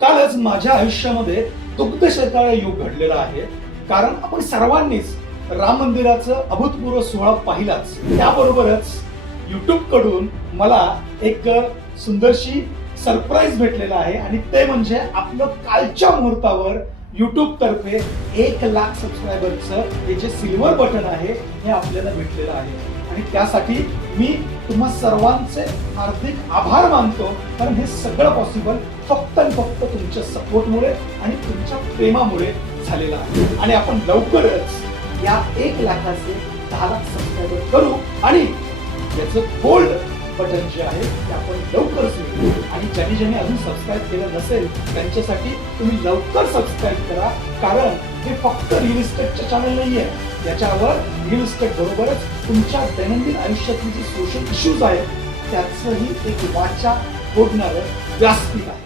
कालच माझ्या आयुष्यामध्ये दुग्धशर्करा युग घडलेला आहे. कारण आपण सर्वांनीच राम मंदिराचं अभूतपूर्व सोहळा पाहिलाच. त्याबरोबरच युट्यूब कडून मला एक सुंदरशी सरप्राईज भेटलेला आहे आणि ते म्हणजे आपलं कालच्या मुहूर्तावर युट्यूब तर्फे 1,00,000 सबस्क्रायबरचं हे जे सिल्वर बटन आहे हे आपल्याला भेटलेलं आहे. आणि त्यासाठी मी तुम्हा सर्वांचे हार्दिक आभार मानतो. कारण हे सगळं पॉसिबल फक्त आणि फक्त तुमच्या सपोर्टमुळे आणि तुमच्या प्रेमामुळे झालेलं आहे. आणि आपण लवकरच या 1,00,000चे 10,00,000 सबस्क्रायबर करू आणि याचं गोल्ड बटन जे आहे ते आपण लवकरच मिळवू. आणि ज्यांनी अजून सबस्क्राईब केलं नसेल त्यांच्यासाठी तुम्ही लवकर सबस्क्राईब करा. कारण हे फक्त रिअल इस्टेटचं चॅनल नाहीये. याच्यावर रिअल इस्टेट बरोबरच तुमच्या दैनंदिन आयुष्यातली जी सोशल इश्यूज आहेत त्याचंही एक वाचा फोडणारं व्यासपीठ आहे.